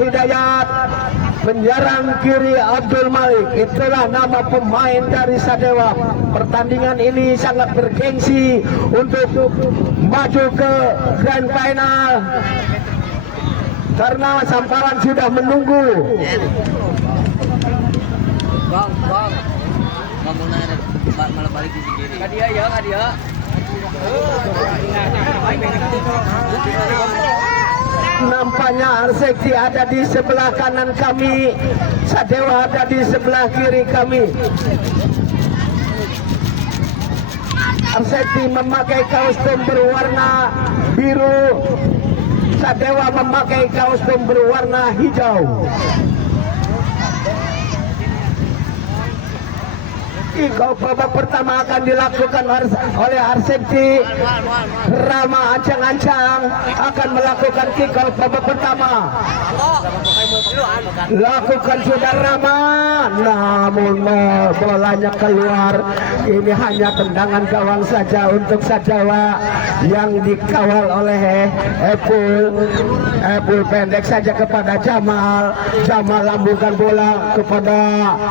Hidayat, menyerang kiri Abdul Malik. Itulah nama pemain dari Sadewa. Pertandingan ini sangat bergengsi untuk maju ke grand final karena Samparan sudah menunggu. Bang, nggak mau naik, malah balik di sini. Kadia ya, kadia. Nampaknya Arsekti ada di sebelah kanan kami, Sadewa ada di sebelah kiri kami. Arsekti memakai kostum berwarna biru, Sadewa memakai kostum berwarna hijau. Kick-off babak pertama akan dilakukan oleh Arsekti. Rama Ancang-Ancang akan melakukan kick-off babak pertama. Lakukan sudah Rama, namun bolanya keluar. Ini hanya tendangan gawang saja untuk Sadewa yang dikawal oleh Epul pendek saja kepada Jamal. Jamal lambungkan bola kepada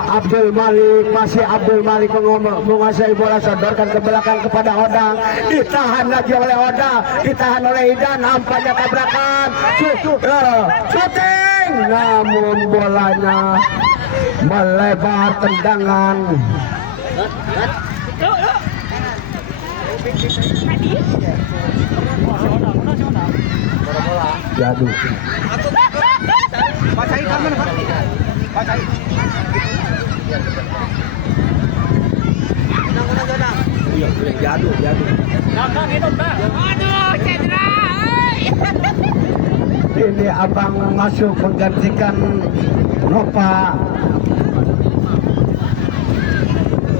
Abdul Malik. Masih Abdul Malik menguasai bola, sodorkan ke belakang kepada Odang. Ditahan lagi oleh Odang, ditahan oleh Idan. Nampaknya tabrakan, shooting, namun bolanya melebar tendangan. Jatuh. Jatuh. Ini abang masuk menggantikan Nova.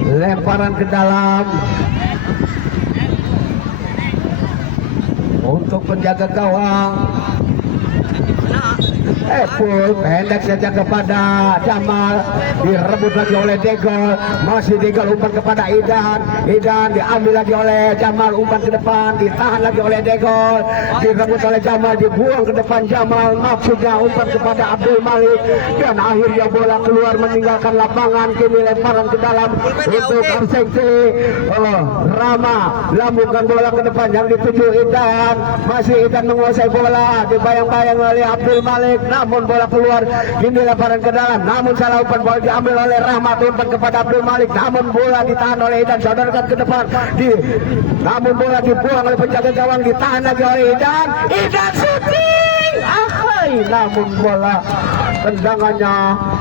Lemparan ke dalam untuk penjaga gawang. Epul pendek saja kepada Jamal, direbut lagi oleh Degol. Masih Degol umpan kepada Idan. Idan diambil lagi oleh Jamal, umpan ke depan, ditahan lagi oleh Degol, direbut oleh Jamal, dibuang ke depan Jamal. Maksudnya umpan kepada Abdul Malik, dan akhirnya bola keluar meninggalkan lapangan. Kini lemparan ke dalam untuk Arsekti. Rama lambungkan bola ke depan yang dituju Idan. Masih Idan menguasai bola, dibayang-bayang oleh Abdul Malik, namun bola keluar. Ini lemparan ke dalam, namun salah umpan, bola diambil oleh Rahmat. Umpan kepada Abdul Malik, namun bola ditahan oleh Idan, sodorkan ke depan. Namun bola dibuang oleh penjaga gawang, ditahan lagi oleh Idan. Idan shooting, namun bola tendangannya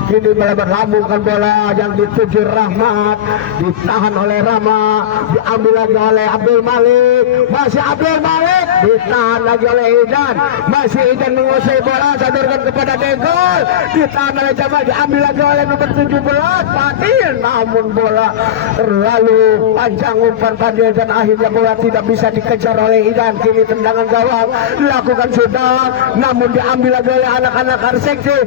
ini melebar, lambungkan bola yang dituju Rahmat, ditahan oleh Rama, diambil lagi oleh Abdul Malik. Masih Abdul Malik, ditahan lagi oleh Idan. Masih Idan menguasai bola, sodorkan kepada Degol, ditahan oleh Jamal, diambil lagi oleh nomor 17 Fadil, namun bola terlalu panjang umpan Fadil, dan akhirnya bola tidak bisa dikejar oleh Idan. Kini tendangan gawang dilakukan sudah, namun diambil lagi oleh anak-anak Arsekti.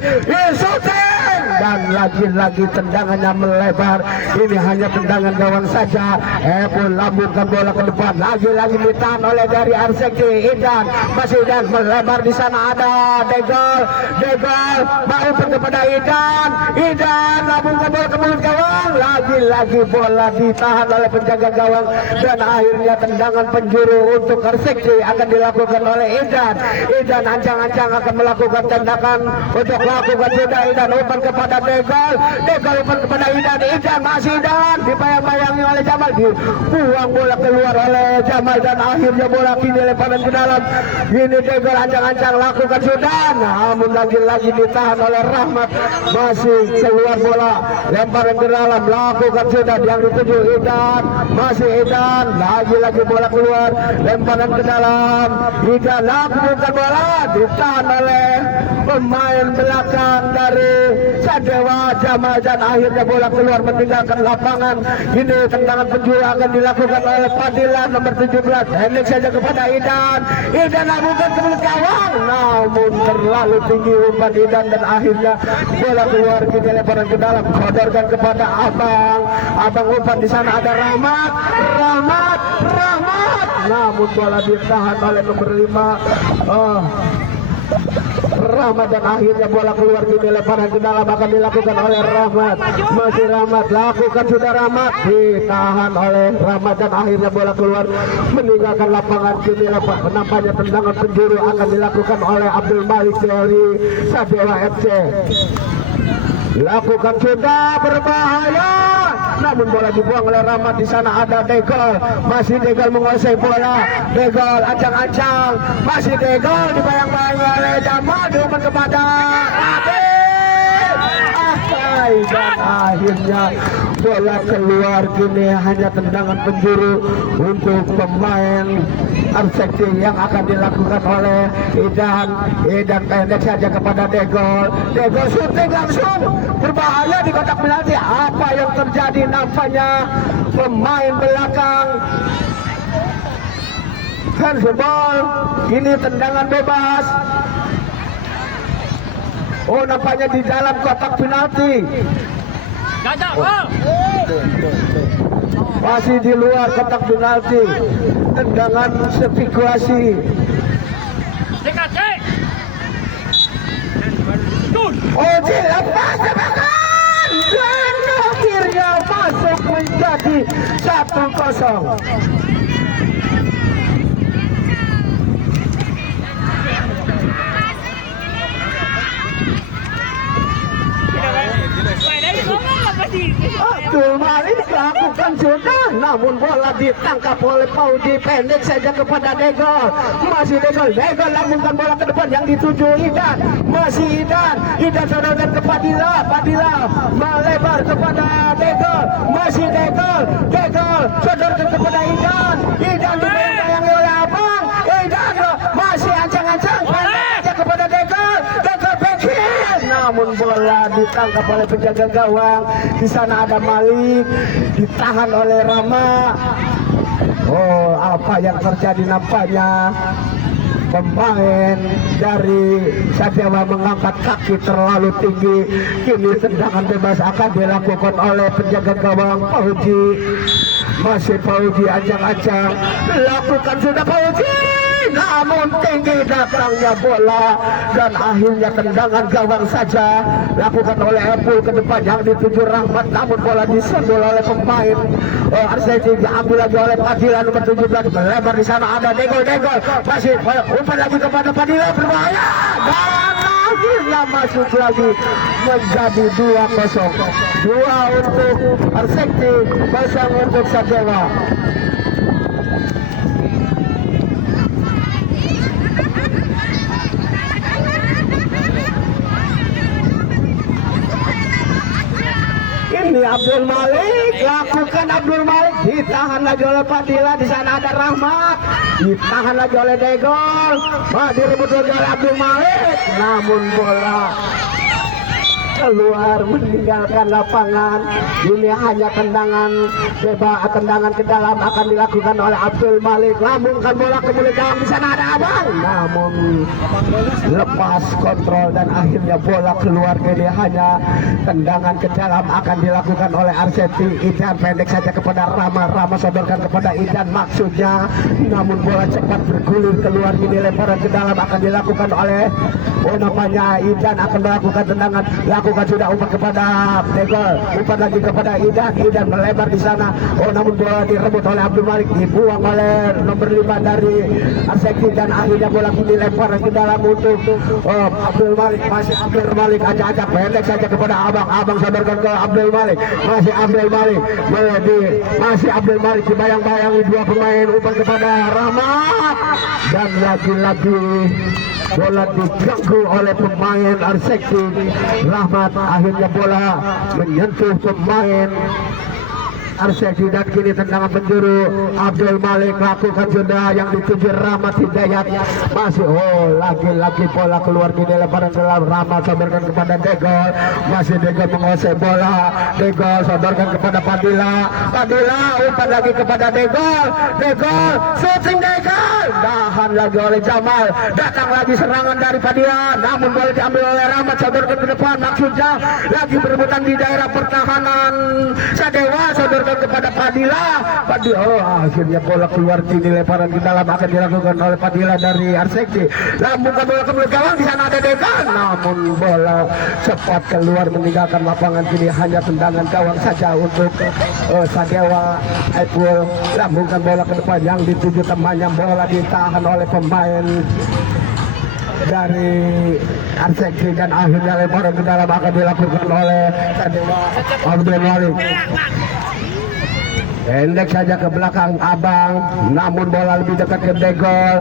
Dan lagi-lagi tendangannya melebar. Ini hanya tendangan gawang saja. Epul lambungkan bola ke depan, lagi-lagi ditahan oleh dari Arsekti. Idan, masih Idan melebar, di sana ada Degol, umpan kepada Idan. Idan lambungkan bola ke mulut gawang, lagi-lagi bola ditahan oleh penjaga gawang, dan akhirnya tendangan penjuru untuk Arsekti akan dilakukan oleh Idan. Idan ancang-ancang akan melakukan tendangan untuk melakukan sudah. Idan umpan kepada Degol umpan kepada Idan. Idan masih Idan, dibayang-bayangi oleh Jamal, dibuang bola keluar oleh Jamal, dan akhirnya bola kini lemparan ke dalam. Ini Degol ancang-ancang lakukan sudah, namun lagi-lagi ditahan oleh Rahmat. Masih keluar bola, lemparan ke dalam, lakukan sudah yang dituju Idan. Masih Idan, lagi-lagi bola keluar, lemparan ke dalam. Idan lakukan bola, ditahan oleh pemain belakang dari Sadewa Jamal, dan akhirnya bola keluar meninggalkan lapangan. Ini tendangan penjuru akan dilakukan oleh Fadilan nomor 17. Hendek saja kepada Idan. Idan lakukan ke mulut gawang, namun terlalu tinggi umpan Idan, dan akhirnya bola keluar. Kini lemparan ke dalam, sodorkan kepada Abang umpan, di sana ada Rahmat, namun bola ditahan oleh nomor 5 Rahmat dan akhirnya bola keluar di lemparan ke dalam akan dilakukan oleh Rahmat. Masih Rahmat, lakukan sudah Rahmat, ditahan oleh Rahmat dan akhirnya bola keluar meninggalkan lapangan. Kini nampaknya tendangan penjuru akan dilakukan oleh Abdul Malik dari Sadewa FC. Lakukan sudah, berbahaya, namun bola dibuang oleh Rahmat. Di sana ada Degol, masih Degol menguasai bola. Degol ancang-ancang, masih Degol dibayang-bayangi oleh Jamal, diumpan kepada Rabi. Dan akhirnya bola keluar. Kini hanya tendangan penjuru untuk pemain Arsekti yang akan dilakukan oleh Idan. Idan pendek saja kepada Degol. Degol syuting langsung, berbahaya di kotak penalti. Apa yang terjadi? Nampaknya pemain belakang handball. Ini tendangan bebas. Oh, nampaknya di dalam kotak penalti. Masih di luar kotak penalti. Tendangan spekulasi. Oh, dilepas tebakan dan akhirnya masuk menjadi 1-0. Abdul Malik lakukan sudah, namun bola ditangkap oleh Pauji. Pendek saja kepada Degol. Masih Degol, Degol lambungkan bola ke depan yang dituju Idan. Masih Idan, Idan sodorkan ke Padilla. Padilla melebar kepada Degol. Masih Degol, Degol sodorkan kepada Idan. Idan dibayang-bayangi oleh abang. Idan masih ancang-ancang, pendek saja kepada Degol. Degol backhand, namun bola ditangkap oleh penjaga gawang. Di sana ada Malik, ditahan oleh Rama. Oh, apa yang terjadi? Nampaknya pemain dari Sadewa mengangkat kaki terlalu tinggi. Kini tendangan bebas akan dilakukan oleh penjaga gawang Pauji. Masih Pauji ancang-ancang, lakukan sudah Pauji, namun tinggi datangnya bola dan akhirnya tendangan gawang saja lakukan oleh Epul ke depan yang dituju Rahmat, namun bola disundul oleh pemain Arsenal. Diambil lagi oleh Padilla nomor 17, melebar. Di sana ada Degol, Degol masih umpan lagi kepada Padilla, berbahaya dan akhirnya masuk lagi menjadi 2-0. 2 untuk Arsekti, 0 untuk Sadewa. Ini Abdul Malik, lakukan Abdul Malik, ditahan lagi oleh Padilla. Di sana ada Rahmat, ditahan lagi oleh Degol. Direbut lagi oleh Abdul Malik, namun bola keluar meninggalkan lapangan. Ini hanya tendangan bebas, tendangan ke dalam akan dilakukan oleh Abdul Malik. Lambungkan bola ke mulut gawang. Di sana ada abang, namun lepas kontrol dan akhirnya bola keluar. Ini hanya tendangan ke dalam akan dilakukan oleh Arsenal. Idan pendek saja kepada Rama, Rama sodorkan kepada Idan maksudnya, namun bola cepat bergulir keluar. Ini lemparan ke dalam akan dilakukan oleh namanya Idan akan melakukan tendangan. Lakukan sudah, umpan kepada Degol, umpan lagi kepada Idan. Idan melebar di sana. Namun bola direbut oleh Abdul Malik, dibuang oleh nomor 5 dari Arsekti dan akhirnya bola dilemparan ke dalam untuk Abdul Malik. Masih Abdul Malik acak-acak, pendek saja kepada abang. Abang sodorkan ke Abdul Malik. Masih Abdul Malik, masih Abdul Malik dibayang-bayangi dua pemain. Umpan kepada Rahmat dan lagi-lagi bola diganggu oleh pemain Arsekti. Rahmat, akhirnya bola menyentuh pemain Arsekti dan kini tendangan penjuru. Abdul Malik lakukan sudah, yang dituju Rahmat Hidayat. Masih lagi-lagi bola keluar di lemparan ke dalam. Rahmat sodorkan kepada Degol. Masih Degol menguasai bola. Degol sodorkan kepada Padilla. Padilla umpan lagi kepada Degol. Degol shooting, Degol tahan lagi oleh Jamal. Datang lagi serangan dari Padilla, namun bola diambil oleh Rahmat, sodorkan ke depan. Maksudnya lagi berebutan di daerah pertahanan Sadewa, sodorkan disodorkan kepada Padilla. Oh, akhirnya bola keluar kini, lemparan ke dalam akan dilakukan oleh Padilla dari Arsekti. Lambungkan bola ke belakang, di sana ada Degan, namun bola cepat keluar meninggalkan lapangan. Kini hanya tendangan gawang saja untuk Sadewa Epul. Lambungkan bola ke depan yang dituju temannya, bola ditahan oleh pemain dari Arsekti dan akhirnya lemparan ke dalam akan dilakukan oleh Sadewa Abdul Malik. Pendek saja ke belakang Abang, namun bola lebih dekat ke Degol.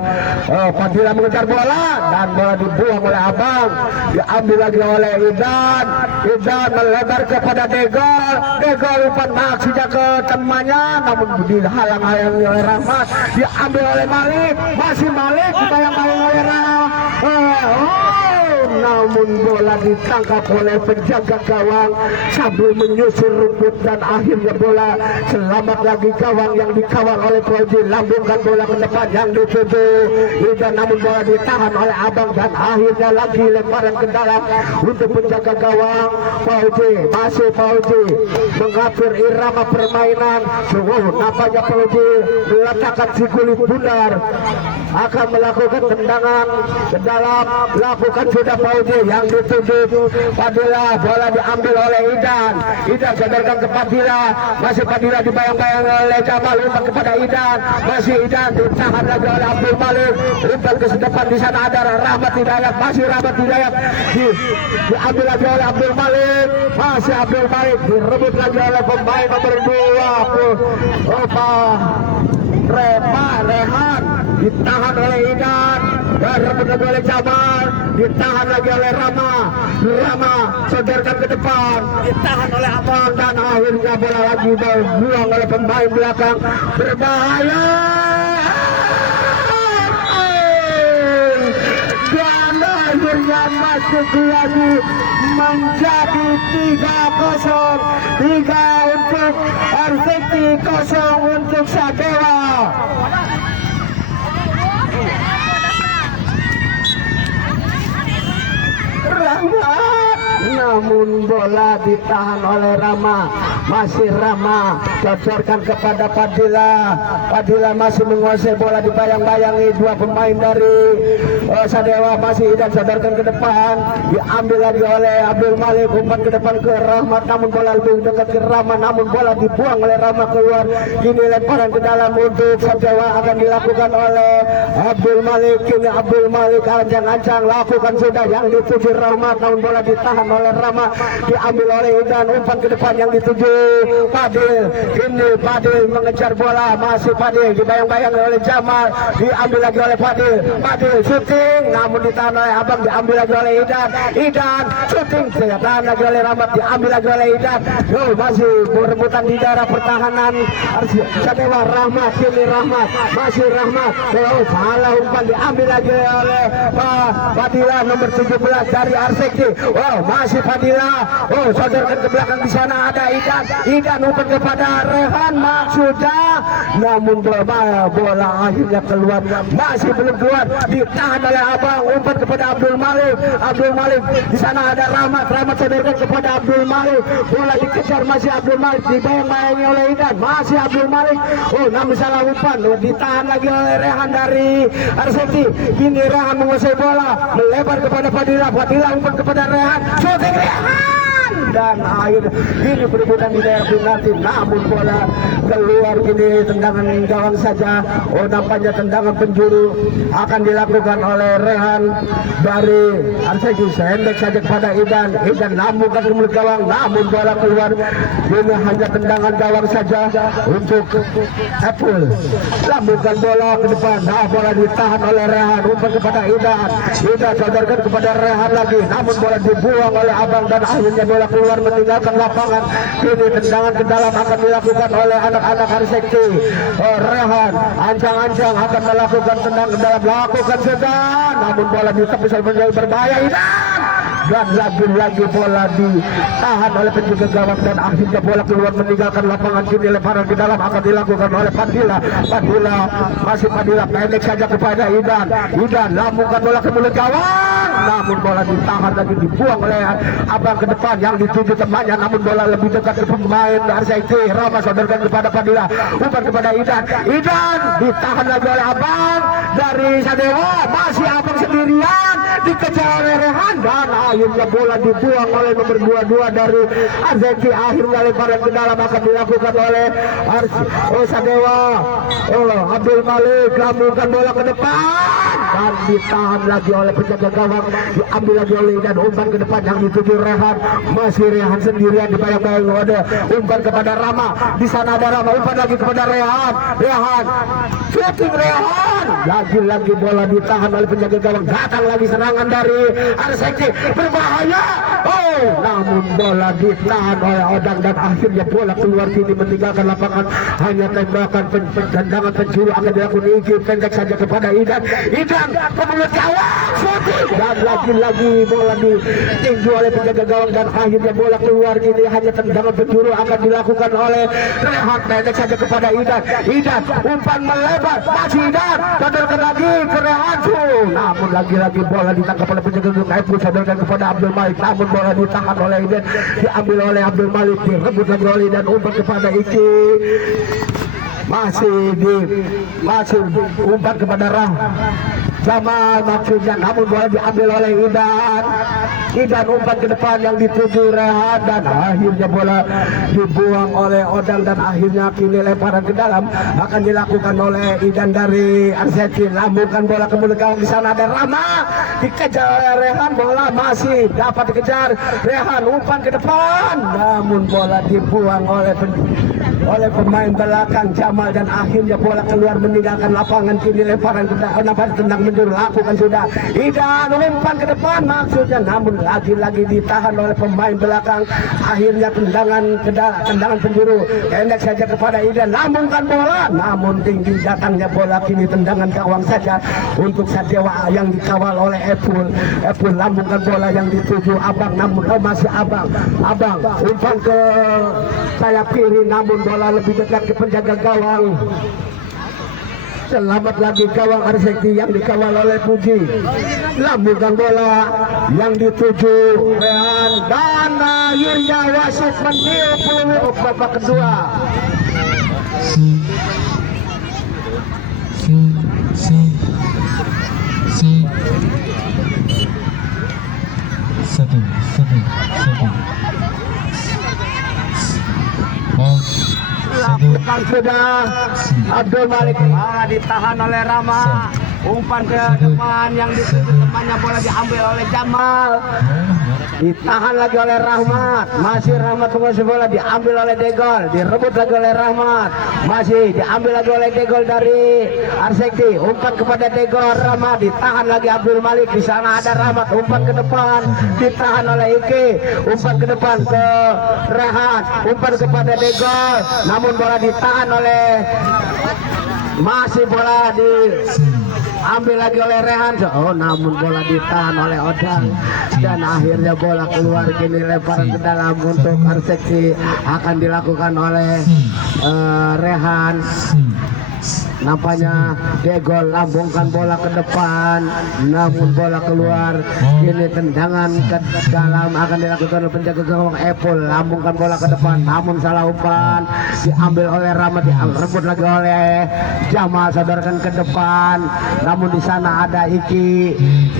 Padilla mengejar bola dan bola dibuang oleh Abang, diambil lagi oleh Idan. Idan melebar kepada Degol. Degol umpan maksudnya ke temannya, namun dihalang-halangi oleh Rahmat. Diambil oleh Malik, masih Malik dibayang-bayang oleh Rahmat. Namun bola ditangkap oleh penjaga gawang sambil menyusur rumput dan akhirnya bola selamat lagi gawang yang dikawal oleh Fauzi. Lambungkan bola ke depan yang dituju Idan, namun bola ditahan oleh Abang dan akhirnya lagi lemparan ke dalam untuk penjaga gawang Fauzi. Masih Fauzi mengatur irama permainan. Nampaknya Fauzi meletakkan si kulit bundar, akan melakukan tendangan ke dalam. Lakukan sudah Fauzi yang dituju Padilla. Bola diambil oleh Idan. Idan sadarkan ke Padilla. Masih Padilla dibayang-bayang oleh Jamal. Umpan kepada Idan. Masih Idan ditahan lagi oleh Abdul Malik. Umpan ke depan, di sana ada Rahmat Hidayat. Masih Rahmat Hidayat diambil lagi oleh Abdul Malik. Masih Abdul Malik direbut lagi oleh pemain nomor 2 Rehan. Ditahan oleh Idan dan rebut lagi oleh Jamal. Ditahan lagi oleh Rama. Sodorkan ke depan, ditahan oleh Abang dan akhirnya bola lagi dibuang oleh pemain belakang. Berbahaya. Dan akhirnya masuk lagi menjadi 3-0. 3 untuk Arsekti, 0 untuk Sadewa. Namun bola ditahan oleh Rama. Masih Rama cocorkan kepada Padilla. Padilla masih menguasai bola, dibayang-bayangi dua pemain dari Sadewa. Masih Idan sodorkan ke depan, diambil lagi oleh Abdul Malik. Umpan ke depan ke Rahmat, namun bola lebih dekat ke Rama, namun bola dibuang oleh Rama keluar. Kini lemparan ke dalam untuk Sadewa akan dilakukan oleh Abdul Malik. Kini Abdul Malik ancang-ancang lakukan sudah yang dituju Rahmat, namun bola ditahan oleh Rama, diambil oleh Idan. Umpan ke depan yang dituju Padil. Kini Padil mengejar bola, masih Padil dibayang-bayang oleh Jamal, diambil lagi oleh Padil. Padil syuting, namun ditahan oleh Abang, diambil lagi oleh Idan. Idan syuting, ditahan lagi oleh Rahmat, diambil lagi oleh Idan. Masih berebutan di daerah pertahanan Sadewa. Rahmat, kini Rahmat, masih Rahmat. Salah umpan, diambil lagi oleh Padilla nomor 17 dari Arsekti. Masih Padilla. Sodorkan ke belakang, di sana ada Idan. Idan umpan kepada Rehan maksudnya, namun bola akhirnya keluar. Masih belum keluar, ditahan oleh Abang. Umpan kepada Abdul Malik. Abdul Malik, di sana ada Rahmat. Rahmat sodorkan kepada Abdul Malik. Bola dikejar, masih Abdul Malik, dibayang-bayangi oleh Idan. Masih Abdul Malik. Namun salah umpan, ditahan lagi oleh Rehan dari Arsekti. Kini Rehan menguasai bola, melebar kepada Padilla. Padilla umpan kepada Rehan, shooting Rehan, dan akhir ini berebutan di daerah penalti, namun bola keluar. Kini tendangan gawang saja. Nampaknya tendangan penjuru akan dilakukan oleh Rehan dari Arsekti. Sendek saja kepada Idan. Idan lambungkan ke mulut gawang, namun bola keluar. Ini hanya tendangan gawang saja untuk Epul. Lambungkan bola ke depan, bola ditahan oleh Rehan. Umpan kepada Idan. Idan sodorkan kepada Rehan lagi, namun bola dibuang oleh Abang dan akhirnya bola keluar meninggalkan lapangan. Kini tendangan ke dalam akan dilakukan oleh anak-anak Arsekti. Rehan ancang-ancang akan melakukan tendangan ke dalam, lakukan sudah, namun bola ditepis oleh berbahaya. Idan dan lagi-lagi bola ditahan oleh penjaga gawang dan akhirnya bola keluar meninggalkan lapangan. Kini lemparan ke dalam akan dilakukan oleh Padilla masih Padilla pendek saja kepada Idan lambungkan bola ke mulut gawang, namun bola ditahan lagi, dibuang oleh abang ke depan yang dituju temannya, namun bola lebih dekat ke pemain RCT. Rama sodorkan kepada Padilla, umpan kepada Idan ditahan lagi oleh abang dari Sadewa, masih abang sendirian dikejar oleh Rehan dan akhirnya bola dibuang oleh nomor 22 dari RCT. Akhirnya lemparan ke dalam akan dilakukan oleh Sadewa. Abdul Malik lambungkan bola ke depan dan ditahan lagi oleh penjaga gawang, diambil lagi oleh Idan, umpan ke depan yang dituju Rehan, masih Rehan sendirian di bayang-bayang. Ada umpan kepada Rama, di sana ada Rama, umpan lagi kepada Rehan shooting Rehan, lagi-lagi bola ditahan oleh penjaga gawang. Datang lagi serangan dari RCT, berbahaya, namun bola ditahan oleh Odang dan akhirnya bola keluar kini meninggalkan lapangan. Hanya tembakan tendangan penjuru akan dilakukan Iki, pendek saja kepada Idan ke mulut gawang shooting, dan lagi-lagi bola ditinggi oleh penjaga gawang dan akhirnya bola keluar kini. Hanya tendangan penjuru akan dilakukan oleh Rehan, pendek saja kepada Idan umpan melebar, masih Idan sodorkan lagi ke Rehan, namun lagi-lagi bola ditangkap oleh penjaga gawang Epul, sodorkan kepada Abdul Malik, namun bola ditahan oleh Idan, diambil oleh Abdul Malik, direbut lagi oleh Idan, umpan kepada Iki, masih umpan kepada Jamal maksudnya, namun bola diambil oleh Idan umpan ke depan yang dituju Rehan dan akhirnya bola dibuang oleh Odang dan akhirnya kini lemparan ke dalam akan dilakukan oleh Idan dari RCT. Lambungkan bola ke mulut gawang, di sana ada Rama, dikejar oleh Rehan, bola masih dapat dikejar Rehan, umpan ke depan, namun bola dibuang oleh pemain belakang Jamal dan akhirnya bola keluar meninggalkan lapangan. Kini lemparan ke dalam, tendang menjuru lakukan sudah Idan, umpan ke depan maksudnya, namun lagi-lagi ditahan oleh pemain belakang. Akhirnya tendangan penjuru pendek saja kepada Idan, lambungkan bola, namun tinggi datangnya bola, kini tendangan gawang saja untuk Sadewa yang dikawal oleh Epul lambungkan bola yang dituju Abang, namun masih Abang umpan ke sayap kiri, namun bola lebih dekat ke penjaga gawang. Selamat lagi gawang RCT yang dikawal oleh Puji, lambungkan bola yang dituju Rehan dan akhirnya wasit meniup babak kedua. Lakukan sudah Abdul Malik, ditahan oleh Rama, umpan ke depan yang dituju temannya, bola diambil oleh Jamal, ditahan lagi oleh Rahmat, masih Rahmat menguasai bola, diambil oleh Degol, direbut lagi oleh Rahmat, masih diambil lagi oleh Degol dari RCT, umpan kepada Degol, Rahmat ditahan lagi Abdul Malik, di sana ada Rahmat, umpan ke depan ditahan oleh Iki, umpan ke depan ke Rehan, umpan kepada Degol, namun bola ditahan oleh, masih bola diambil lagi oleh Rehan, namun bola ditahan oleh Odang dan akhirnya bola keluar. Kini lemparan ke dalam untuk RCT akan dilakukan oleh Rehan. Nampaknya Degol lambungkan bola ke depan, namun bola keluar. Kini tendangan ke dalam akan dilakukan oleh penjaga gawang Epul, lambungkan bola ke depan, namun salah umpan, diambil oleh Rahmat, direbut lagi oleh Jamal, sodorkan ke depan, namun di sana ada Iki,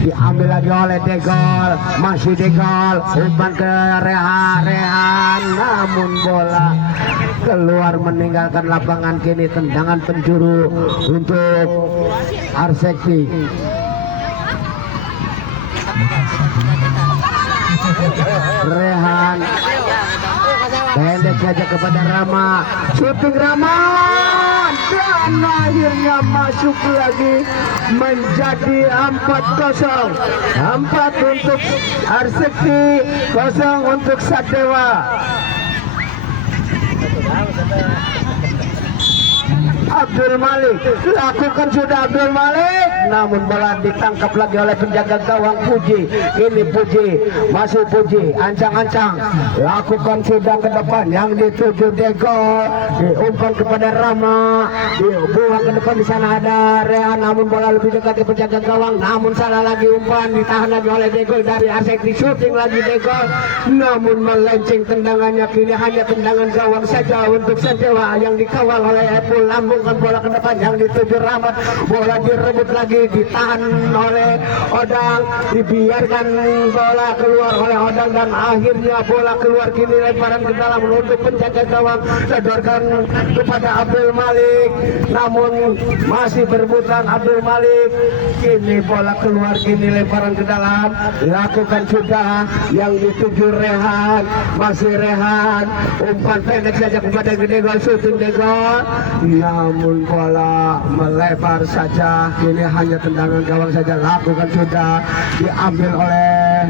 diambil lagi oleh Degol, masih Degol, umpan ke Rehan, namun bola keluar meninggalkan lapangan. Kini tendangan penjuru untuk RCT. Rehan pendek saja kepada Rama, shooting Rama dan akhirnya masuk lagi menjadi 4-0, 4 untuk RCT, 0 untuk Sadewa. Abdul Malik, lakukan sudah Abdul Malik, namun bola ditangkap lagi oleh penjaga gawang Puji. Ini Puji, masih Puji, ancang-ancang, lakukan sudah ke depan yang dituju Degol, diumpan kepada Rama, dibuang ke depan. Di sana ada Rehan, namun bola lebih dekat ke penjaga gawang, namun salah lagi umpan, ditahan lagi oleh Degol dari Arsek, di shooting lagi Degol, namun melenceng tendangannya. Kini hanya tendangan gawang saja untuk Sentewa yang dikawal oleh Epul. Lambungkan bola ke depan yang dituju Rahmat, bola direbut lagi, ditahan oleh Odang, dibiarkan bola keluar oleh Odang, dan akhirnya bola keluar. Kini lemparan ke dalam untuk penjaga gawang, sedorkan kepada Abdul Malik, namun masih berebutan Abdul Malik. Kini bola keluar, kini lemparan ke dalam, lakukan sudah yang dituju Rehan, masih Rehan, umpan pendek saja kepada Degol, shooting Degol, namun bola melebar saja. Kini hanya tendangan gawang saja, lakukan sudah, diambil oleh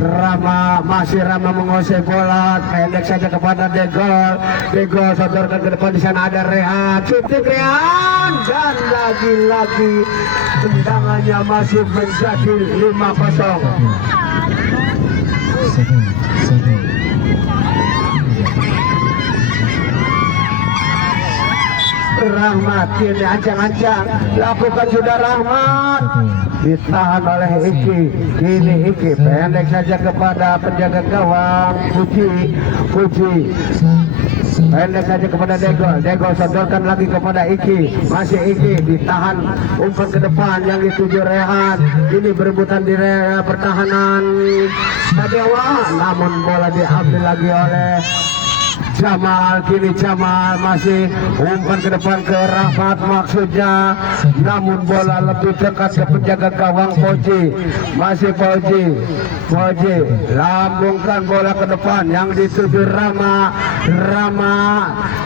Rama, masih Rama menguasai bola, pendek saja kepada Degol, Degol sodorkan ke depan. Di sana ada Rehan, shooting Rehan, dan lagi-lagi tendangannya masih menjadi 5-0. Rahmat, ini ancang-ancang, lakukan sudah Rahmat, ditahan oleh Iki. Ini Iki pendek saja kepada penjaga gawang Puji, pendek saja kepada Degol sodorkan lagi kepada Iki, masih Iki, ditahan, umpan ke depan yang dituju Rehan. Ini berebutan di pertahanan Sadewa, namun bola diambil lagi oleh Jamal. Kini Jamal masih umpan ke depan ke Rahmat maksudnya, namun bola lebih dekat ke penjaga gawang Poji, masih Poji, lambungkan bola ke depan yang dituju Rama,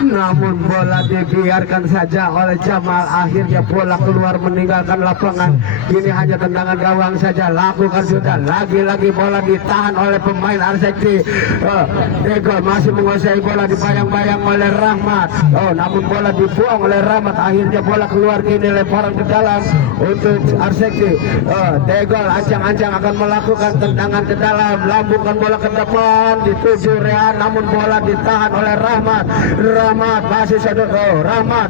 namun bola dibiarkan saja oleh Jamal. Akhirnya bola keluar meninggalkan lapangan. Kini hanya tendangan gawang saja, lakukan sudah, lagi-lagi bola ditahan oleh pemain Arsekti. Degol masih menguasai bola, dibayang-bayang oleh Rahmat, namun bola dibuang oleh Rahmat. Akhirnya bola keluar, kini lemparan ke dalam untuk Arsekti. Degol ancang-ancang akan melakukan tendangan ke dalam, lambungkan bola ke depan, dituju Rehan, namun bola ditahan oleh Rahmat masih sadar. Rahmat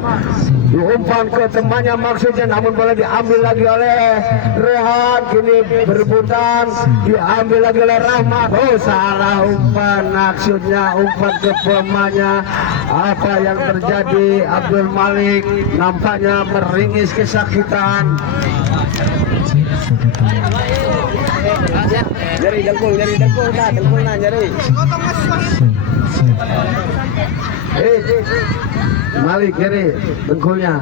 diumpan ke temannya maksudnya, namun bola diambil lagi oleh Rehan. Kini berebutan, diambil lagi oleh Rahmat. Salah umpan, maksudnya umpan ke pemainnya. Apa yang terjadi? Abdul Malik nampaknya meringis kesakitan. Jari dengkul, dengkulnya jari. Malik jari dengkulnya.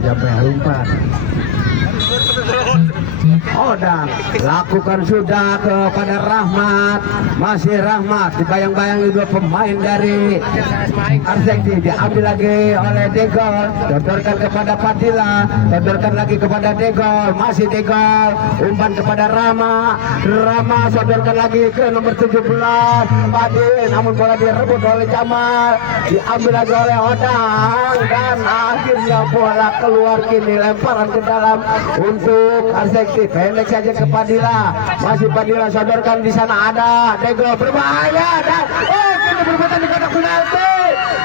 Sampai umpan. Odang lakukan sudah kepada Rahmat, masih Rahmat, dibayang-bayangi dua pemain dari Arsekti, diambil lagi oleh Degol, sodorkan kepada Padilla, sodorkan lagi kepada Degol, masih Degol, umpan kepada Rama, sodorkan lagi ke nomor 17 Padil, namun bola direbut oleh Jamal, diambil lagi oleh Odang, dan akhirnya bola keluar. Kini lemparan ke dalam untuk Arsekti, pendek saja ke Padilla, masih Padilla, sodorkan. Di sana ada Degol, berbahaya, dan kini berbuatan di kotak penalti,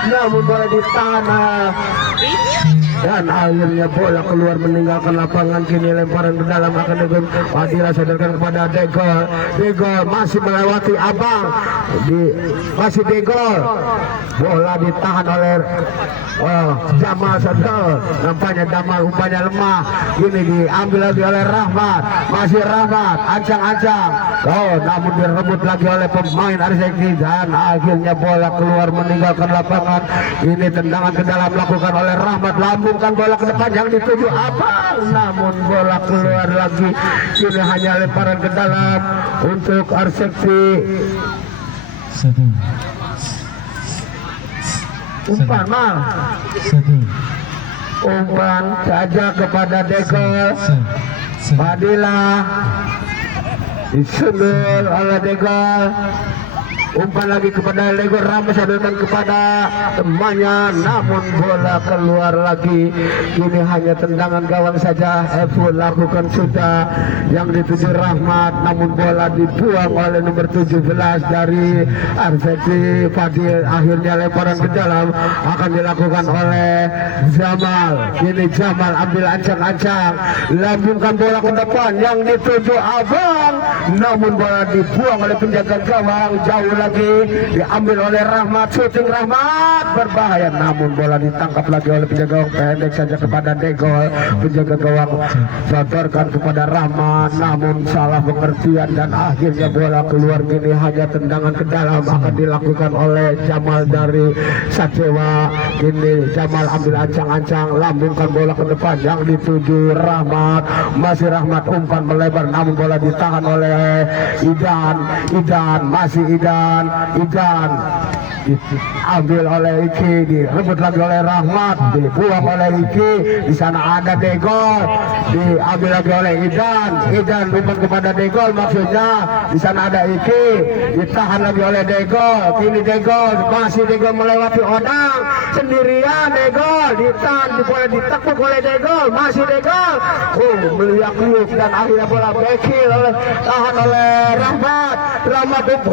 namun bola di tanah, dan akhirnya bola keluar meninggalkan lapangan. Kini lemparan ke dalam akan Degol, Padilla sodorkan kepada Degol masih melewati Abang, masih Degol, bola ditahan oleh Jamal sodor, nampaknya Jamal umpannya lemah. Kini diambil lagi oleh Rahmat, masih Rahmat, ancang-ancang, namun direbut lagi oleh pemain Arsekti, dan akhirnya bola keluar meninggalkan lapangan. Ini tendangan ke dalam lakukan oleh Rahmat, lambungkan bola ke depan yang dituju Abang, namun bola keluar lagi. Kini hanya lemparan ke dalam untuk Arsekti. umpan mal, umpan saja kepada Degol. Padilla disundul oleh Degol. Umpan lagi kepada Degol. Ramos sadarkan kepada temannya, namun bola keluar lagi. Ini hanya tendangan gawang saja. Evo lakukan sudah yang dituju Rahmat, namun bola dibuang oleh nomor 17 dari Arvedi Fadil. Akhirnya lemparan ke dalam akan dilakukan oleh Jamal. Ini Jamal ambil ancang-ancang, lambungkan bola ke depan yang dituju Abang, namun bola dibuang oleh penjaga gawang. Jauh lagi diambil oleh Rahmat, syuting Rahmat berbahaya, namun bola ditangkap lagi oleh penjaga gawang. Pendek saja kepada Degol. Penjaga gawang sodorkan kepada Rahmat, namun salah pengertian dan akhirnya bola keluar. Kini hanya tendangan ke dalam akan dilakukan oleh Jamal dari Sacewa. Kini Jamal ambil ancang-ancang, lambungkan bola ke depan yang dituju Rahmat. Masih Rahmat, umpan melebar, namun bola ditahan oleh Idan. Masih Idan diambil oleh Iki, direbut lagi oleh Rahmat, dibuang oleh Iki. Di sana ada Degol, diambil lagi oleh Idan umpan kepada Degol, maksudnya di sana ada Iki, ditahan lagi oleh Degol. Kini Degol, masih Degol melewati Odang sendirian. Degol ditahan, bola ditekuk oleh Degol, masih Degol meliak-liuk dan akhirnya bola bekil tahan oleh Rahmat.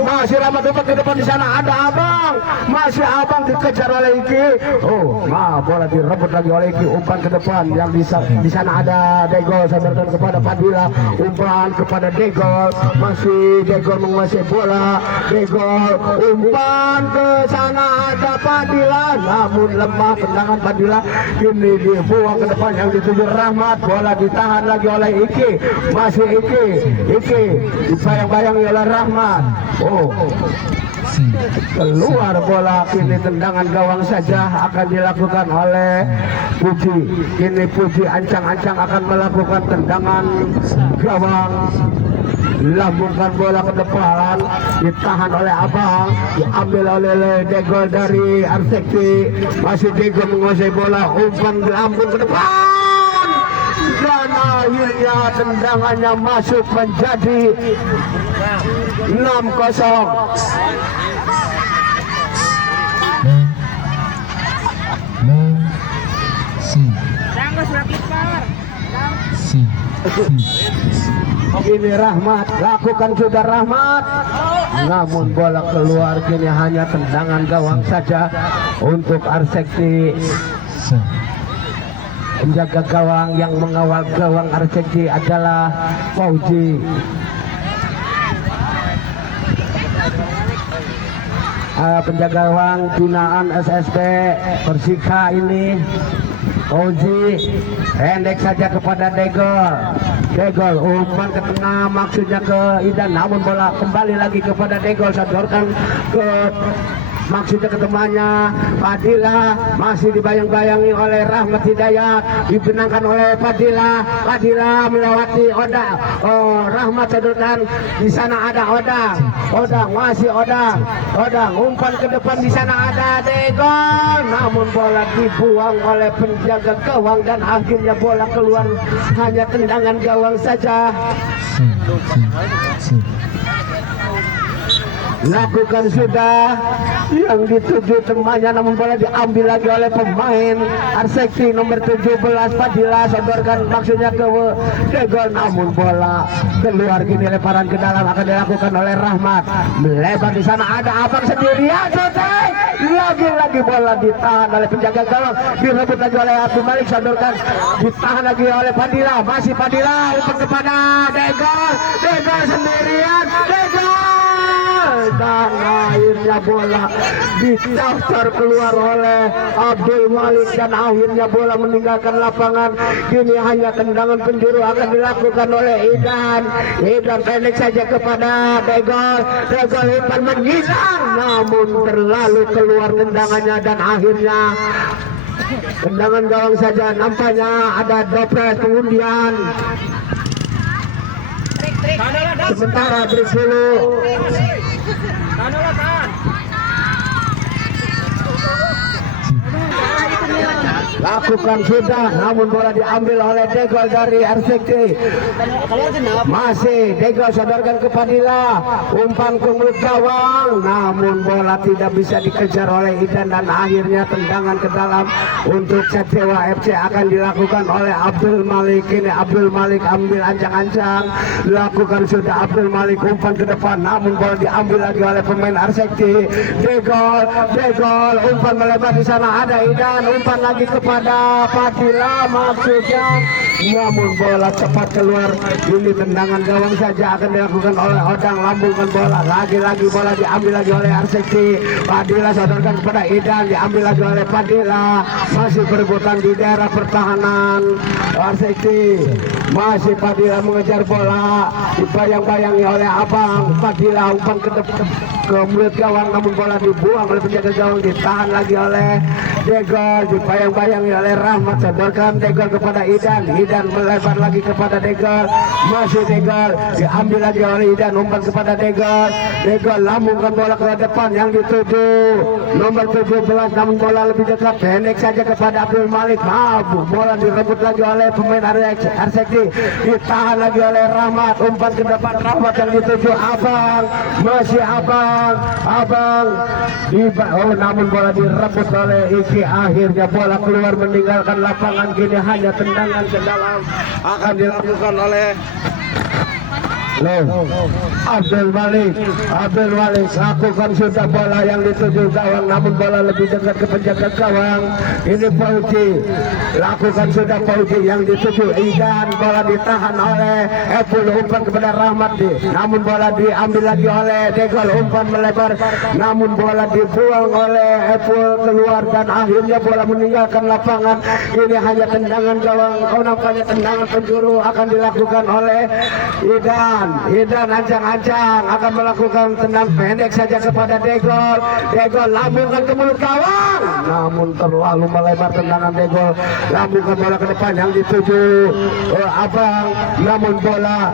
Masih Rahmat umpan ke depan. Di sana ada Abang, masih Abang dikejar oleh Iki. Bola direbut lagi oleh Iki, umpan ke depan yang di sana ada Degol, sadarkan kepada Padilla, umpan kepada Degol, masih Degol menguasai bola. Degol umpan ke sana ada Padilla, namun lemah tendangan Padilla. Kini dibuang ke depan yang dituju Rahmat, bola ditahan lagi oleh Iki, masih Iki dibayang-bayangi oleh Rahmat. Keluar bola. Kini tendangan gawang saja akan dilakukan oleh Puji. Kini Puji ancang-ancang akan melakukan tendangan gawang, lambungkan bola ke depan, ditahan oleh Abang, diambil oleh Degol dari Arsekti. Masih Degol menguasai bola, umpan lambung ke depan, dan akhirnya tendangannya masuk menjadi 6-0. Ini Rahmat, lakukan sudah Rahmat, namun bola keluar. Kini hanya tendangan gawang saja untuk Arsekti. Penjaga gawang yang mengawal gawang Arsekti adalah Fauji. Penjaga gawang binaan SSB Persika ini Fauji. Pendek saja kepada Degol umpan ke tengah, maksudnya ke Idan, namun bola kembali lagi kepada Degol, sodorkan ke maksudnya ke temannya Padilla. Masih dibayang-bayangi oleh Rahmat Hidayat, dibenangkan oleh Padilla melewati Odang. Rahmat sodorkan, di sana ada Odang masih Odang umpan ke depan, di sana ada Degol, namun bola dibuang oleh penjaga gawang dan akhirnya bola keluar. Hanya tendangan gawang saja. Lakukan sudah yang dituju temannya, namun bola diambil lagi oleh pemain Arsekti nomor 17 Padilla, sodorkan maksudnya ke Degol, namun bola keluar. Kini lemparan ke dalam akan dilakukan oleh Rahmat, melebar. Di sana ada Abang sendirian, selesai. Lagi-lagi bola ditahan oleh penjaga gawang, direbut lagi oleh Abdul Malik, sodorkan, ditahan lagi oleh Padilla. Masih Padilla umpan kepada Degol sendirian, dan akhirnya bola didaftar keluar oleh Abdul Malik dan akhirnya bola meninggalkan lapangan. Kini hanya tendangan penjuru akan dilakukan oleh Idan pendek saja kepada Degol umpan menghilang, namun terlalu keluar tendangannya dan akhirnya tendangan gawang saja. Nampaknya ada dopres pengundian. Sementara break dulu. lakukan sudah, namun bola diambil oleh Degol dari RCT. Masih Degol sodorkan ke Padilla, umpan ke mulut gawang, namun bola tidak bisa dikejar oleh Idan dan akhirnya tendangan ke dalam untuk Satewa FC akan dilakukan oleh Abdul Malik. Ini Abdul Malik ambil ancang-ancang, lakukan sudah Abdul Malik umpan ke depan, namun bola diambil lagi oleh pemain RCT. Degol umpan melebar di sana, ada Idan, umpan lagi kepada Padilla maksudnya, namun bola cepat keluar. Ini tendangan gawang saja akan dilakukan oleh Odang, lambungkan bola, lagi-lagi bola diambil lagi oleh RCT. Padilla sodorkan kepada Idan, diambil lagi oleh Padilla, masih berebutan di daerah pertahanan RCT. Masih Padilla mengejar bola, dibayang-bayangi oleh Abang. Padilla umpan ke mulut gawang, namun bola dibuang oleh penjaga gawang, ditahan lagi oleh Degol, dibayang-bayangi oleh Rahmat, sodorkan Degol kepada Idan. Idan melebar lagi kepada Degol, masih Degol, diambil lagi oleh Idan, umpan kepada Degol. Degol lambungkan bola ke depan yang dituju nomor 17, namun bola lebih dekat, pendek saja kepada Abdul Malik. Bola direbut lagi oleh pemain RCT, ditahan lagi oleh Rahmat, umpan ke depan Rahmat yang dituju Abang, masih Abang, namun bola direbut oleh Iki. Akhirnya bola keluar meninggalkan lapangan, kini hanya tendangan ke dalam akan dilakukan oleh Abdul Malik lakukan sudah bola yang dituju gawang, namun bola lebih dekat ke penjaga gawang. Ini Fauzi, lakukan sudah Fauzi yang dituju Idan, bola ditahan oleh Epul, umpan kepada Rahmat, namun bola diambil lagi oleh Degol, umpan melebar, namun bola dibuang oleh Epul keluar dan akhirnya bola meninggalkan lapangan. Ini hanya tendangan gawang, nampaknya tendangan penjuru akan dilakukan oleh Idan ancang-ancang akan melakukan tendang pendek saja kepada Degol. Degol lambungkan ke mulut gawang, namun terlalu melebar tendangan Degol, lambungkan bola ke depan yang dituju Abang, namun bola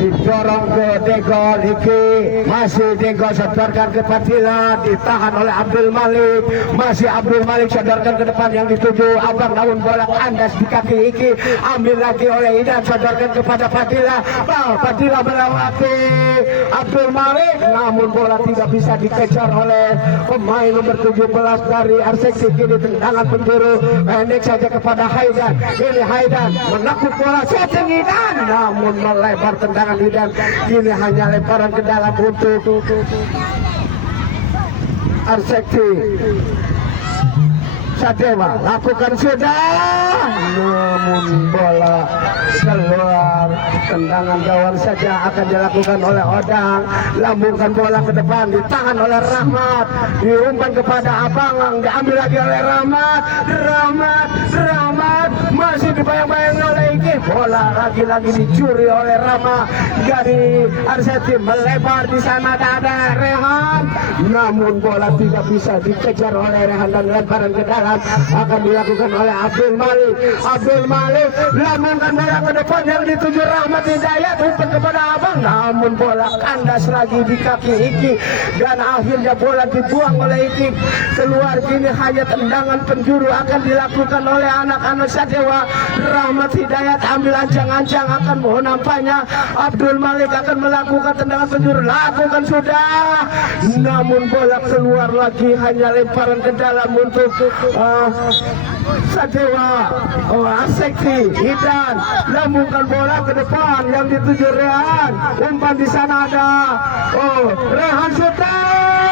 didorong ke Degol. Iki masih Degol sodorkan ke Padilla, ditahan oleh Abdul Malik, masih Abdul Malik sodorkan ke depan yang dituju Abang, namun bola kandas di kaki Iki, ambil lagi oleh Idan, sodorkan kepada Padilla. Padilla melewati Abdul Malik, namun bola tidak bisa dikejar oleh pemain nomor 17 dari RCT. Kini tendangan penjuru pendek saja kepada Haidan. Ini Haidan menakut bola, shooting Idan, namun melebar tendangan Idan. Ini hanya lemparan ke dalam untuk RCT. Sadewa lakukan sudah, namun bola keluar, tendangan gawang saja akan dilakukan oleh Odang, lambungkan bola ke depan, ditahan oleh Rahmat, diumpan kepada Abang, diambil lagi oleh Rahmat, masih dibayang-bayang oleh Iki, bola lagi-lagi dicuri oleh Rama dari RCT, melebar di sana ada Rehan, namun bola tidak bisa dikejar oleh Rehan dan lemparan ke dalam akan dilakukan oleh Abdul Malik, lambungkan bola ke depan yang dituju Rahmat Hidayat, umpan kepada Abang, namun bola kandas lagi di kaki Iki dan akhirnya bola dibuang oleh Iki keluar. Kini hanya tendangan penjuru akan dilakukan oleh anak-anak Sadewa. Rahmat Hidayat ambil ancang-ancang, akan mohon nampaknya Abdul Malik akan melakukan tendangan penjuru, lakukan sudah, namun bola keluar lagi, hanya lemparan ke dalam untuk Sadewa. Asekti Idan lambungkan bola ke depan yang dituju Rehan, umpan di sana ada Rehan syuting,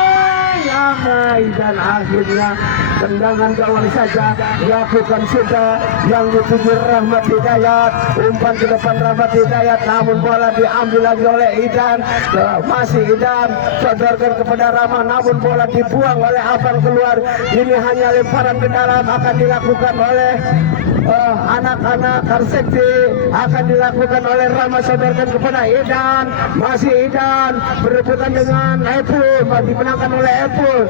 dan akhirnya tendangan gawang saja dilakukan sudah yang dituju Rahmat Hidayat, umpan ke depan Rahmat Hidayat, namun bola diambil lagi oleh Idan, masih Idan sodorkan kepada Rama, namun bola dibuang oleh Abang keluar. Ini hanya lemparan ke dalam akan dilakukan oleh anak-anak Karseti, akan dilakukan oleh Rama, sodorkan kepada Idan, masih Idan berebutan dengan Epul, dimenangkan oleh Epul.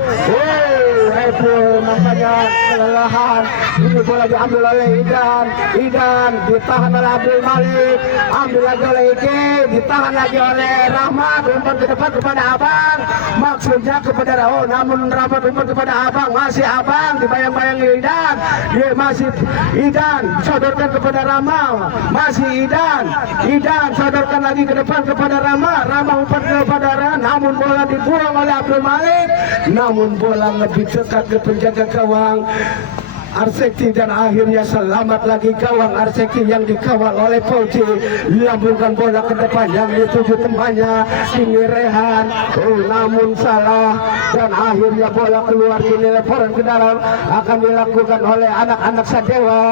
Epul nampaknya kelelahan. Ini bola diambil oleh Idan. Idan ditahan oleh Abdul Malik. Ambil lagi oleh Ike. Ditahan lagi oleh Rahmat. Umpan ke depan kepada Abang. Maksudnya kepada namun Rahmat umpan kepada Abang. Masih Abang dibayang-bayang Idan. Dia masih Idan sodorkan kepada Rama. Masih Idan. Idan sodorkan lagi ke depan kepada Rama. Rama umpan kepada Rama. Namun bola dibuang oleh Abdul Malik. Namun bola lebih dekat ke penjaga gawang Arsekti dan akhirnya selamat lagi gawang Arsekti yang dikawal oleh Fauzi. Lambungkan bola ke depan yang dituju temannya ini Rehan. Namun salah dan akhirnya bola keluar ini lemparan ke dalam akan dilakukan oleh anak-anak Sadewa.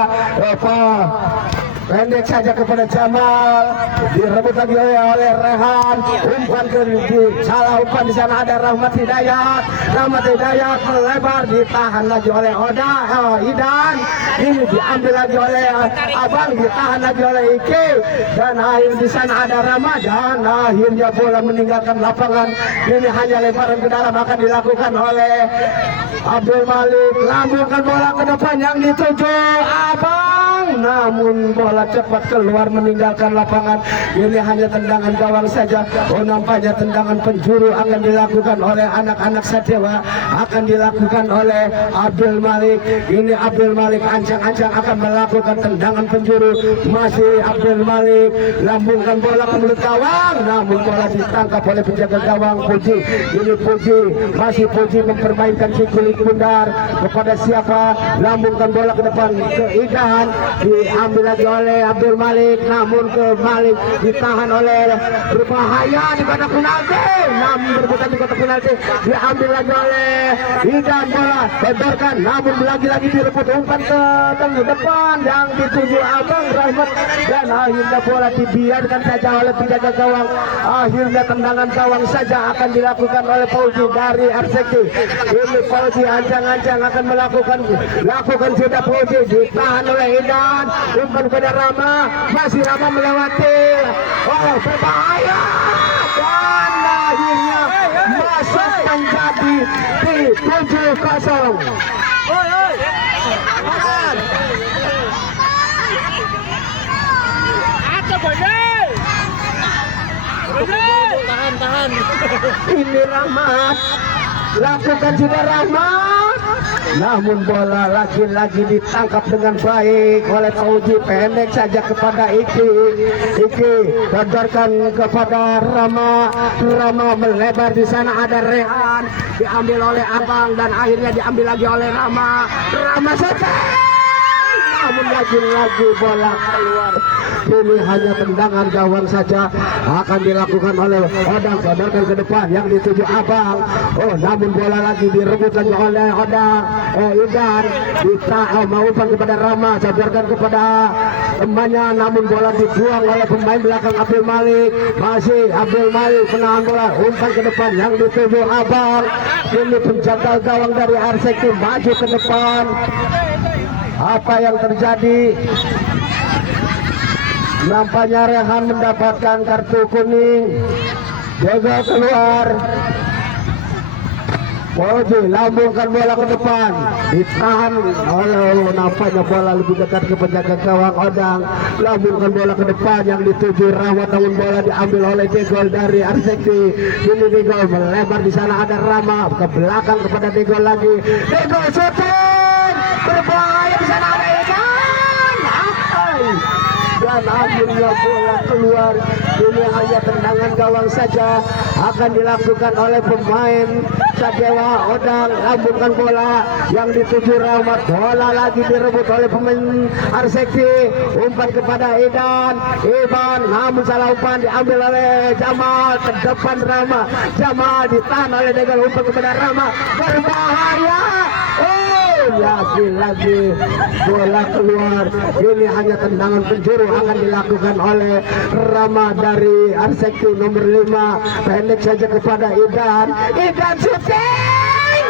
Pendek saja kepada Jamal, direbut lagi oleh Rehan. Umpan ke salah umpan di sana ada Rahmat Hidayat. Rahmat Hidayat melebar ditahan lagi oleh Idan. Ini diambil lagi oleh Abang, ditahan lagi oleh Ike. Dan akhir di sana ada Ramadan. Akhirnya bola meninggalkan lapangan. Ini hanya lemparan ke dalam akan dilakukan oleh Abdul Malik. Lambungkan bola ke depan yang dituju Abang. Namun bola cepat keluar meninggalkan lapangan. Ini hanya tendangan gawang saja. Nampaknya tendangan penjuru akan dilakukan oleh anak-anak Sadewa. Akan dilakukan oleh Abdul Malik. Ini Abdul Malik ancang-ancang akan melakukan tendangan penjuru. Masih Abdul Malik lambungkan bola ke mulut gawang. Namun bola ditangkap oleh penjaga gawang Puji. Ini Puji, masih Puji mempermainkan si kulit bundar kepada siapa? Lambungkan bola ke depan ke Idan. Diambil lagi oleh Abdul Malik, namun ke Malik ditahan oleh berbahaya di kotak penalti. Namun berputar di kotak penalti diambil lagi oleh Idan. Bola lebarkan, namun lagi-lagi direbut umpan ke depan yang dituju Abang Rahmat. Dan akhirnya bola dibiarkan saja oleh penjaga gawang. Akhirnya tendangan gawang saja akan dilakukan oleh Fauzi dari Arsekti. Ini Fauzi ancang-ancang akan melakukan sudah Fauzi ditahan oleh Idan. Umpan kepada Rama, masih Rama melewati. Berbahaya dan akhirnya masuk menjadi di 7-0. Tahan. Ini Rahmat, lakukan sudah Rahmat. Namun bola lagi-lagi ditangkap dengan baik oleh Fauzi. Pendek saja kepada Iki. Iki sodorkan kepada Rama. Rama melebar di sana ada Rehan. Diambil oleh Abang dan akhirnya diambil lagi oleh Rama. Rama saja. Namun lagi-lagi bola keluar. Ini hanya tendangan gawang saja akan dilakukan oleh Odang. Sodorkan ke depan yang dituju Abang. Namun bola lagi direbut lagi oleh Odang. Idan mau umpan kepada Rama, sodorkan kepada temannya, namun bola dibuang oleh pemain belakang Abdul Malik. Masih Abdul Malik menahan bola, umpan ke depan yang dituju Abang. Ini penjaga gawang dari Arsekti maju ke depan. Apa yang terjadi? Nampaknya Rehan mendapatkan kartu kuning. Jaga keluar. Fauzi lambungkan bola ke depan, ditahan oleh nampaknya bola lebih dekat ke penjaga gawang Odang. Lambungkan bola ke depan yang dituju Rahmat, namun bola diambil oleh Degol dari Arsekti. Ini Degol melebar di sana ada Rama, ke belakang kepada Degol lagi. Degol shooting berbahaya di sana ada Idan. Dan akhirnya bola keluar. Ini hanya tendangan gawang saja akan dilakukan oleh pemain Sadewa. Odang lambungkan bola yang dituju Rahmat. Bola lagi direbut oleh pemain Arsekti. Umpan kepada Idan. Iban namun salah umpan diambil oleh Jamal. Ke depan Rama. Jamal ditahan oleh Degol. Umpan kepada Rama. Berbahaya. Lagi-lagi bola keluar. Ini hanya tendangan penjuru akan dilakukan oleh Rama dari Arsekti nomor 5. Pendek saja kepada Idan. Idan shooting.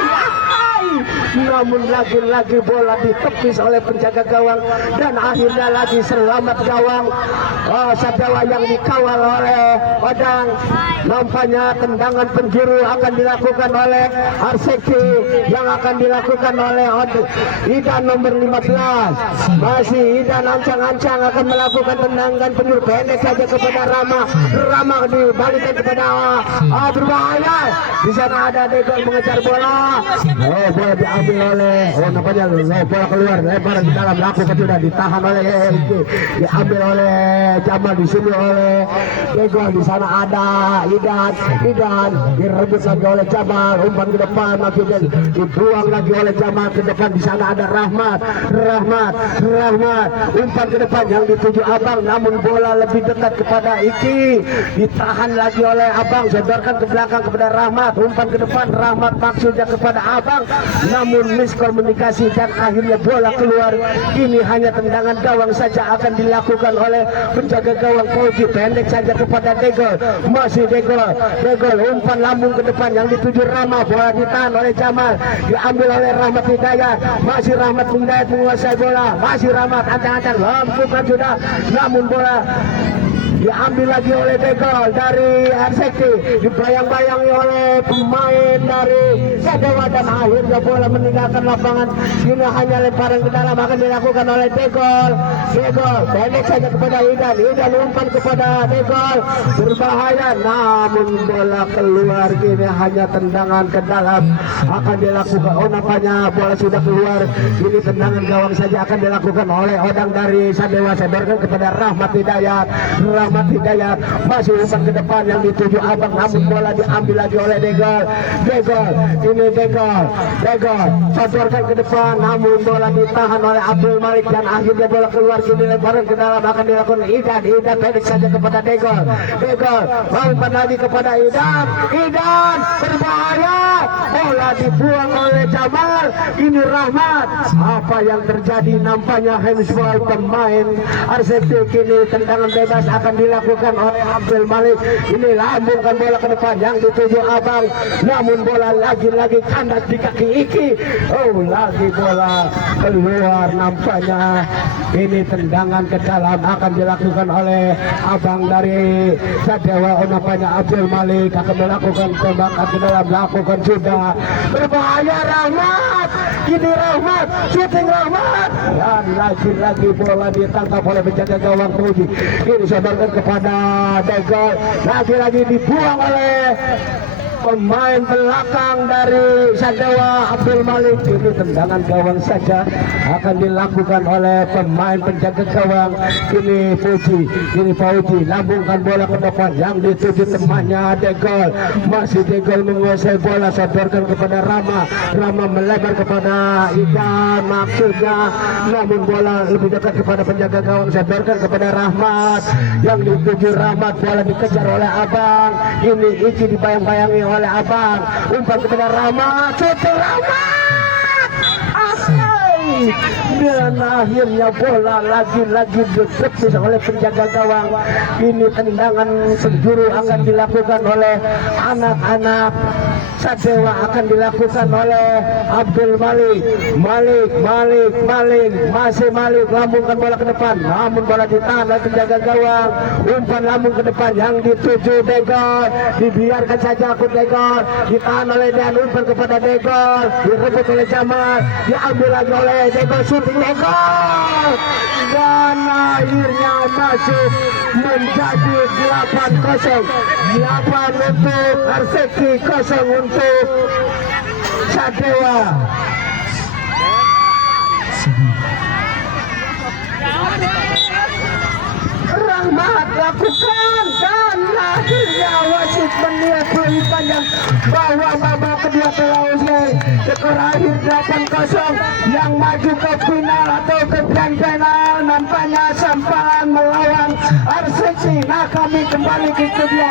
namun lagi-lagi bola ditepis oleh penjaga gawang dan akhirnya lagi selamat gawang Sadewa yang dikawal oleh Odang. Nampaknya tendangan penjuru akan dilakukan oleh Arseki, yang akan dilakukan oleh Idan nomor 15. Masih Idan ancang-ancang akan melakukan tendangan penjuru pendek saja kepada Rama. Rama dibalikkan kepada berbahaya. Di sana ada Degol mengejar bola. Bola diambil oleh nampaknya bola keluar lebar di dalam, lakukan sudah ditahan oleh diambil oleh Jamal, di sini oleh Degol. Di sana ada Idan direbut lagi oleh Jamal, umpan ke depan maksudnya dibuang lagi oleh Jamal ke depan. Di sana ada Rahmat umpan ke depan yang dituju Abang, namun bola lebih dekat kepada Iki, ditahan lagi oleh Abang, sodorkan ke belakang kepada Rahmat, umpan ke depan Rahmat maksudnya kepada Abang, namun miskomunikasi dan akhirnya bola keluar. Ini hanya tendangan gawang saja akan dilakukan oleh penjaga gawang Fauji, pendek saja kepada Degol. Masih Degol umpan lambung ke depan yang dituju Rama, bola ditahan oleh Jamal, diambil oleh Rahmat Hidayat. Masih Rahmat Hidayat menguasai bola, masih Rahmat ancang-ancang lempukan sudah, namun bola diambil lagi oleh Degol dari Arseki, dibayang-bayangi oleh pemain dari Sadewa dan akhirnya bola meninggalkan lapangan. Ini hanya lemparan ke dalam akan dilakukan oleh Degol pendek saja kepada Idan umpan kepada Degol, berbahaya namun bola keluar. Ini hanya tendangan ke dalam akan dilakukan. Nampaknya bola sudah keluar. Ini tendangan gawang saja akan dilakukan oleh Odang dari Sadewa, sedorkan kepada Rahmat Hidayat masih umpan ke depan yang dituju Abang, namun bola diambil lagi oleh Degol sodorkan ke depan, namun bola ditahan oleh Abdul Malik dan akhirnya bola keluar. Kini lemparan ke dalam akan dilakukan Idan pendek saja kepada Degol umpan lagi kepada Idan berbahaya, bola dibuang oleh Jamal. Ini Rahmat, apa yang terjadi? Nampaknya handsball pemain Arseki. Kini tendangan bebas akan dilakukan oleh Abdul Malik. Ini lambungkan bola ke depan yang dituju Abang, namun bola lagi-lagi kandas di kaki Iki. Lagi bola keluar. Nampaknya ini tendangan ke dalam akan dilakukan oleh Abang dari Sadewa. Nampaknya Abdul Malik akan melakukan tembakan ke dalam, lakukan sudah, berbahaya Rahmat. Ini Rahmat, shooting Rahmat, dan lagi-lagi bola ditangkap oleh penjaga gawang Fauji. Ini sodorkan kepada Degol, lagi-lagi dibuang oleh pemain belakang dari Sadewa Abdul Malik. Ini tendangan gawang saja akan dilakukan oleh pemain penjaga gawang. Ini Fauji lambungkan bola ke depan yang dituju temannya Degol. Masih Degol menguasai bola, sodorkan kepada Rama melebar kepada Idan maksudnya, namun bola lebih dekat kepada penjaga gawang, sodorkan kepada Rahmat yang dituju Rahmat, bola dikejar oleh Abang. Ini Iki dibayang-bayangi oleh Abang, umpan kepada Rama, shooting Rahmat, dan akhirnya bola lagi-lagi ditepis oleh penjaga gawang. Ini tendangan penjuru akan dilakukan oleh anak-anak Sadewa, akan dilakukan oleh Abdul Malik. Masih Malik lambungkan bola ke depan, namun bola ditahan oleh penjaga gawang. Umpan lambung ke depan yang dituju Degol, dibiarkan saja akut Degol, ditahan oleh Dan, umpan kepada Degol, direbut oleh Jamal, diambil lagi oleh Degol, shooting Degol, dan akhirnya masuk menjadi 8-0. 8 untuk Arseki, 0 untuk Sadewa. Rahmat lakukan dan akhirnya wasit melihat berikan yang bahwa babak kedua telah usai. Skor akhir 8-0 yang maju ke final atau ke grand final nampaknya Samparan melawan Arseki. Nah, kami kembali ke studio.